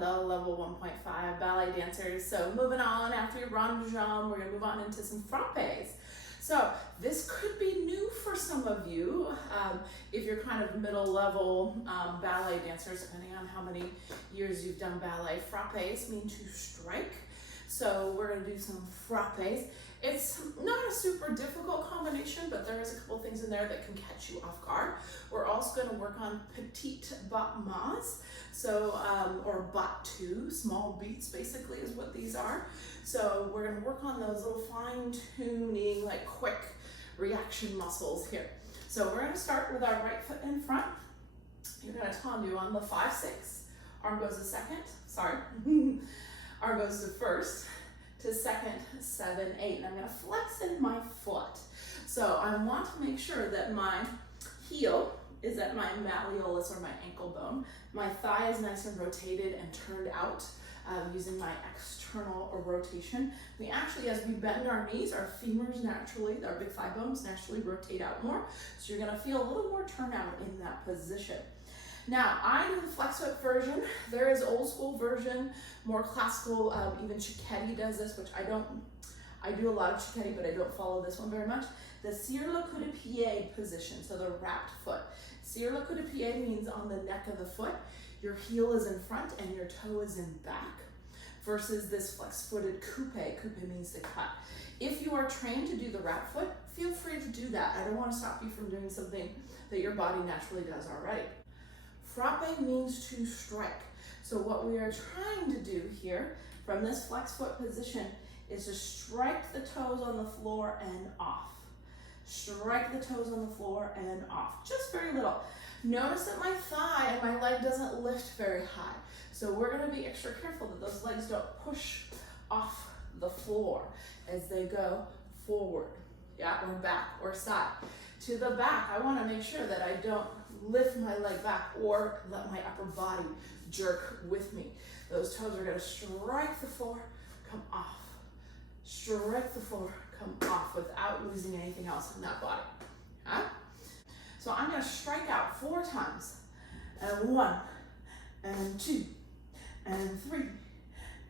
the level 1.5 ballet dancers. So moving on, after your rond de jambe, we're gonna move on into some frappés. So this could be new for some of you if you're kind of middle level ballet dancers, depending on how many years you've done ballet. Frappés mean to strike. So we're gonna do some frappés. It's not a super difficult combination, but there is a couple things in there that can catch you off guard. We're also going to work on petite battements, so or battues, small beats basically is what these are. So we're going to work on those little fine-tuning, like quick reaction muscles here. So we're going to start with our right foot in front. You're going to tendu on the 5-6. Arm goes to second. Sorry. Arm goes to first, to second, 7, 8, and I'm going to flex in my foot. So I want to make sure that my heel is at my malleolus or my ankle bone. My thigh is nice and rotated and turned out using my external rotation. We actually, as we bend our knees, our femurs naturally, our big thigh bones naturally rotate out more. So you're going to feel a little more turnout in that position. Now, I do the flex foot version. There is old school version, more classical, even Cicchetti does this, which I do a lot of Cicchetti, but I don't follow this one very much. The sur le coup de pied position, so the wrapped foot. Sur le coup de pied means on the neck of the foot. Your heel is in front and your toe is in back, versus this flex-footed coupe. Coupe means to cut. If you are trained to do the wrap foot, feel free to do that. I don't want to stop you from doing something that your body naturally does already. Frappé means to strike. So what we are trying to do here from this flex foot position is to strike the toes on the floor and off. Strike the toes on the floor and off, just very little. Notice that my thigh and my leg doesn't lift very high. So we're gonna be extra careful that those legs don't push off the floor as they go forward, yeah, or back or side. To the back, I wanna make sure that I don't lift my leg back or let my upper body jerk with me. Those toes are gonna strike the floor, come off. Strike the floor, come off without losing anything else in that body. Huh? So I'm gonna strike out 4 times. And 1, and 2, and 3,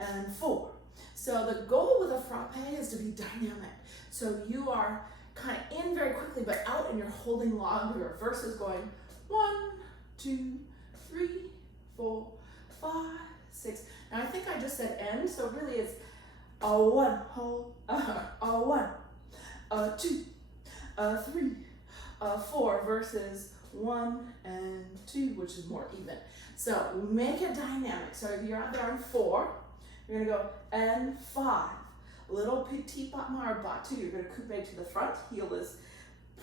and 4. So the goal with a frappé is to be dynamic. So you are kind of in very quickly, but out and you're holding longer versus going 1, 2, 3, 4, 5, 6. Now I think I just said end, so really it's a 1, hold, a 1, a 2, a 3, a 4 versus 1 and 2, which is more even. So make it dynamic. So if you're out there on 4, you're gonna go and 5. Little petit battement or battu, you're gonna coupe to the front. Heel is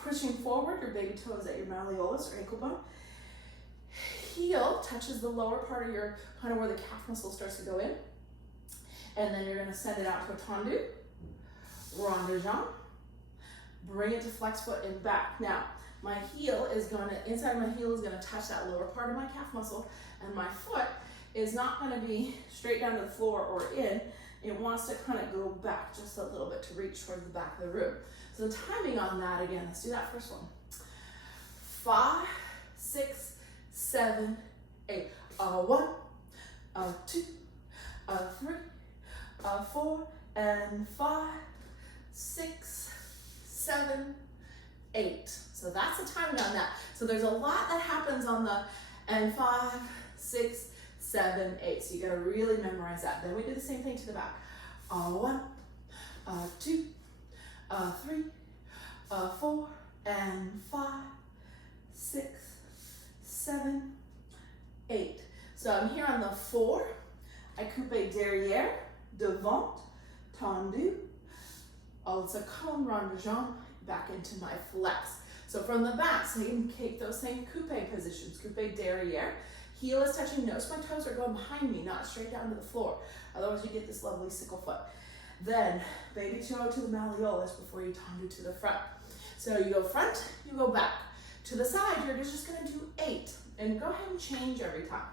pushing forward, your baby toe is at your malleolus or ankle bone. Heel touches the lower part of your, kind of where the calf muscle starts to go in. And then you're gonna send it out to a tendu, rond de jambe, bring it to flex foot and back. Now, my heel is gonna, inside of my heel is gonna touch that lower part of my calf muscle, and my foot is not gonna be straight down to the floor or in. It wants to kind of go back just a little bit to reach towards the back of the room. So the timing on that, again, let's do that first one. 5, 6, 7, 8. 1, 2, 3, 4, and 5, 6, 7, 8. So that's the timing on that. So there's a lot that happens on the and 5, 6, 7, 8. So you gotta really memorize that. Then we do the same thing to the back. 1, 2, 3, 4, and 5, 6, 7, 8. So I'm here on the 4. I coupe derrière, devant, tendu. It's a cone rond de jambe back into my flex. So from the back, so you can take those same coupe positions. Coupe derrière. Heel is touching, notice my toes are going behind me, not straight down to the floor. Otherwise you get this lovely sickle foot. Then baby toe to the malleolus before you tendu to the front. So you go front, you go back. To the side, you're just gonna do 8. And go ahead and change every time.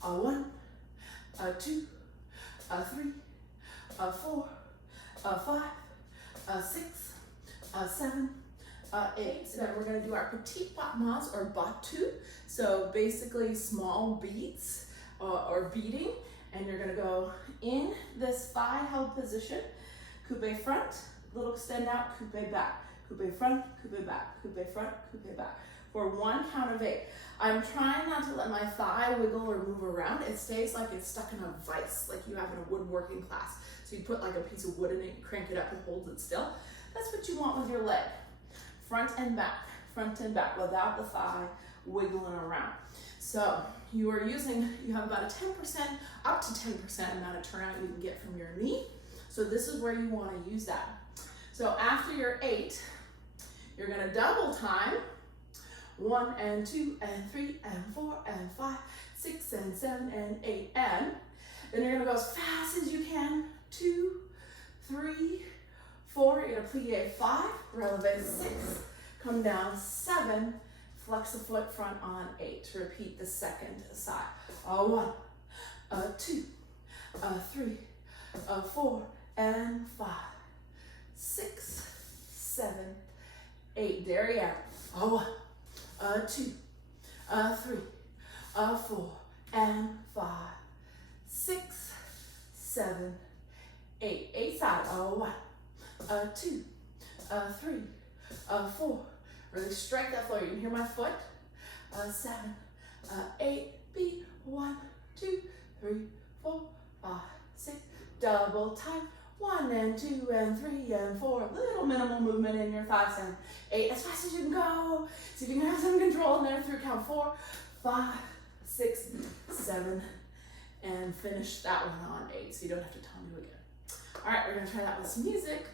1, 2, 3, 4, 5, 6, 7, 8. So then we're going to do our petit battements or battu. So basically small beats or beating. And you're gonna go in this thigh held position, coupe front, little extend out, coupe back, coupe front, coupe back, coupe front, coupe back, for 1 count of 8. I'm trying not to let my thigh wiggle or move around. It stays like it's stuck in a vise, like you have in a woodworking class. So you put like a piece of wood in it, you crank it up and hold it still. That's what you want with your leg. Front and back, without the thigh wiggling around. So you are using, you have about a 10%, up to 10% amount of turnout you can get from your knee. So this is where you want to use that. So after your 8, you're going to double time. 1 and 2 and 3 and 4 and 5, 6 and 7 and 8, and then you're going to go as fast as you can. 2, 3, 4, you're going to plie 5, releve 6, come down 7, flex the foot front on 8. Repeat the second side. 1, 2, 3, 4 and 5, 6, 7, 8. There you are. 1, 2, 3, 4 and 5, 6, 7, 8. 8 sides. 1, 2, 3, 4. Really strike that floor. You can hear my foot. 7, 8. Beat. 1, 2, 3, 4, 5, 6. Double time. 1 and 2 and 3 and 4. Little minimal movement in your thighs. And 8, as fast as you can go. See if you can have some control in there through count 4, 5, 6, 7, and finish that one on 8. So you don't have to tell me again. All right, we're gonna try that with some music.